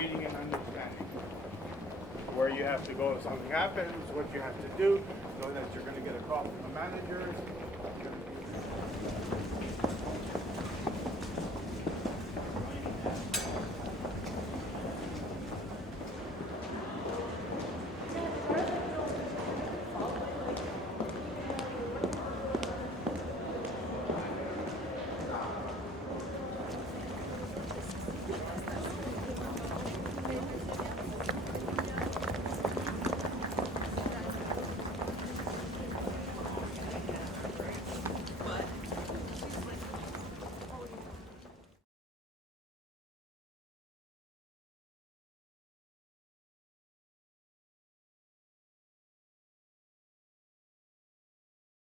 reading and understanding. Where you have to go if something happens, what you have to do, know that you're going to get a call from the manager.